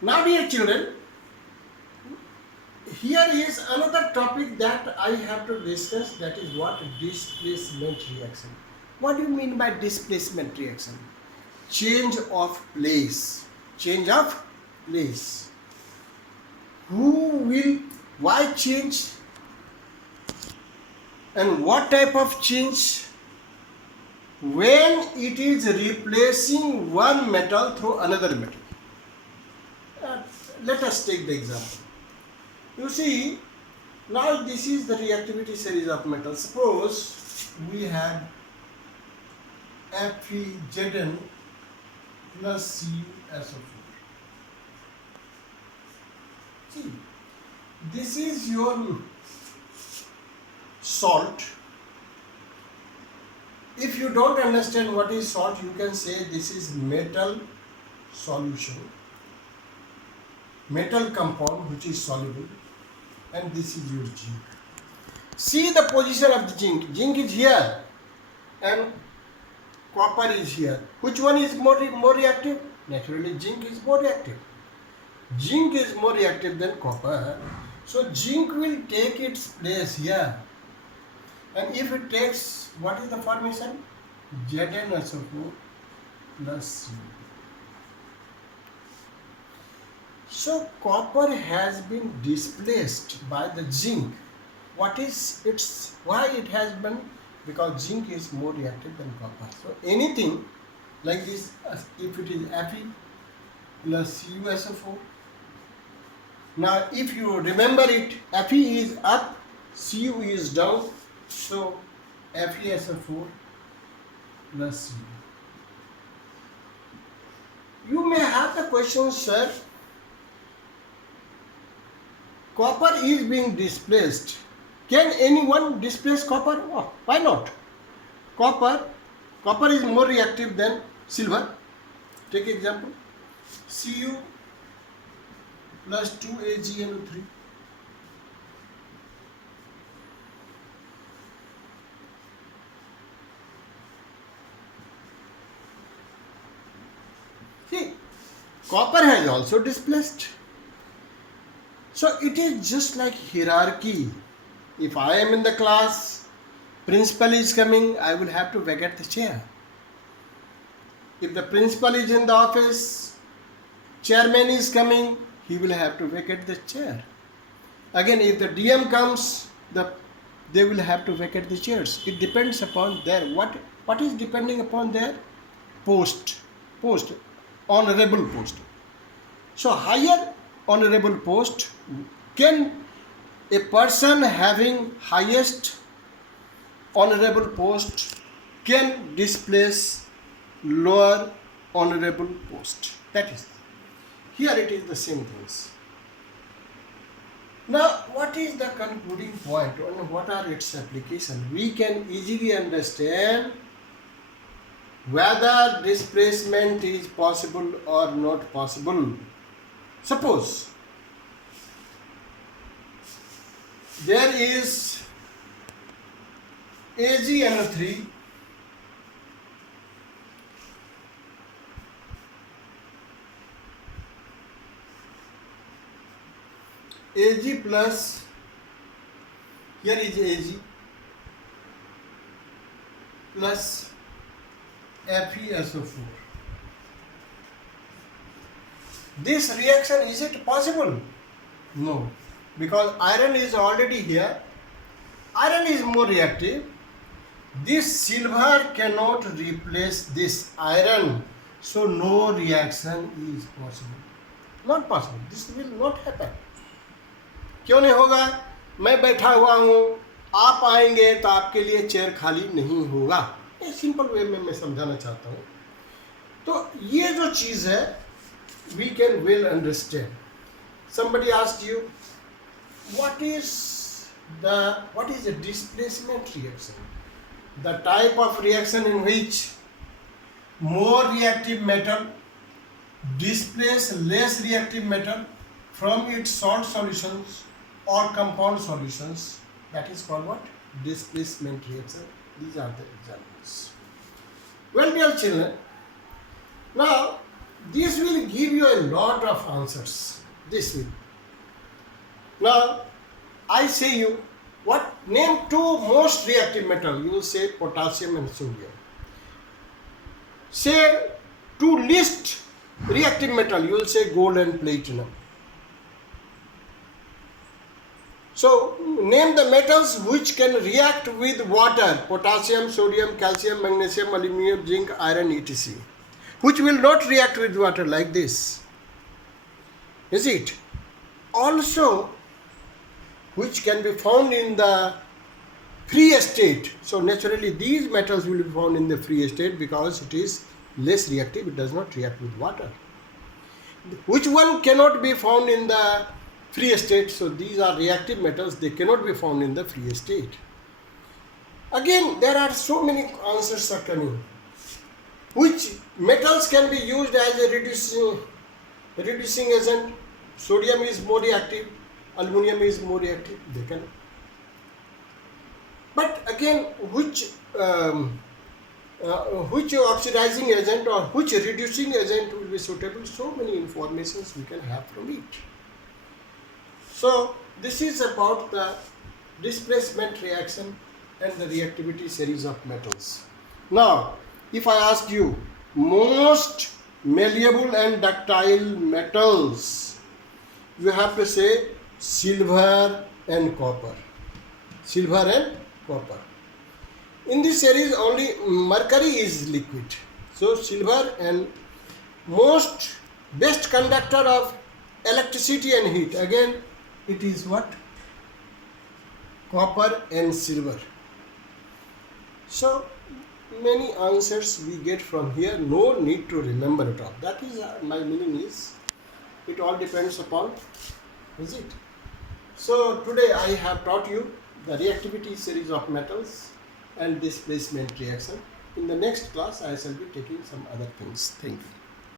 Now, dear children, here is another topic that I have to discuss, that is what displacement reaction. What do you mean by displacement reaction? Change of place. Change of place. Who will, why change, and what type of change? When it is replacing one metal through another metal. Let us take the example. You see, now this is the reactivity series of metals. Suppose we had FeZn plus CuSO4. See, this is your salt. If you don't understand what is salt, you can say this is metal solution, metal compound which is soluble, and this is your zinc. See the position of the zinc. Zinc is here and copper is here. Which one is more reactive? Naturally, zinc is more reactive. Zinc is more reactive than copper. So zinc will take its place here. And if it takes, what is the formation? ZnSO4 plus Cu. So copper has been displaced by the zinc. What is its, why it has been? Because zinc is more reactive than copper. So anything like this, if it is Fe plus CuSO4. Now if you remember it, Fe is up, Cu is down. So FeSO4 plus Cu. You may have the question, sir, copper is being displaced. Can anyone displace copper? Oh, why not? Copper is more reactive than silver. Take example, Cu plus 2AgNO3. See, copper has also displaced. So it is just like hierarchy. If I am in the class, principal is coming, I will have to vacate the chair. If the principal is in the office, chairman is coming, he will have to vacate the chair. Again, if the DM comes, they will have to vacate the chairs. It depends upon their, what is depending upon their post, honorable post. So higher honorable post, can a person having highest honorable post can displace lower honorable post. That is, here it is the same things. Now, what is the concluding point and what are its applications? We can easily understand whether displacement is possible or not possible. Suppose there is AgNO3 Ag plus, here is Ag plus FeSO4. This reaction, is it possible? No, because iron is already here. Iron is more reactive. This silver cannot replace this iron, so no reaction is possible. Not possible. This will not happen. क्यों नहीं होगा? मैं बैठा हुआ हूँ, आप आएंगे तो आपके लिए चेयर खाली नहीं होगा. ये सिंपल वे में मैं समझाना चाहता हूँ. तो ये जो चीज़ है, we can well understand. Somebody asked you, what is a displacement reaction? The type of reaction in which more reactive metal displace less reactive metal from its salt solutions or compound solutions. That is called what? Displacement reaction. These are the examples. Well, dear children, now This will give you a lot of answers. This will. Now, I say you, what name two most reactive metal? You will say potassium and sodium. Say two least reactive metal. You will say gold and platinum. So, name the metals which can react with water: potassium, sodium, calcium, magnesium, aluminum, zinc, iron, etc. Which will not react with water like this. Is it? Also, which can be found in the free state. So, naturally, these metals will be found in the free state because it is less reactive, it does not react with water. Which one cannot be found in the free state? So these are reactive metals, they cannot be found in the free state. Again, there are so many answers are coming. Which metals can be used as a reducing agent? Sodium is more reactive, aluminum is more reactive, they can. But again, which oxidizing agent or which reducing agent will be suitable? So many informations we can have from it. So this is about the displacement reaction and the reactivity series of metals. Now, if I ask you most malleable and ductile metals, you have to say silver and copper. Silver and copper. In this series only mercury is liquid. So silver and most best conductor of electricity and heat. Again, it is what? Copper and silver. So many answers we get from here. No need to remember it all. That is my meaning is. It all depends upon. Is it? So today I have taught you the reactivity series of metals and displacement reaction. In the next class I shall be taking some other things. Thank you.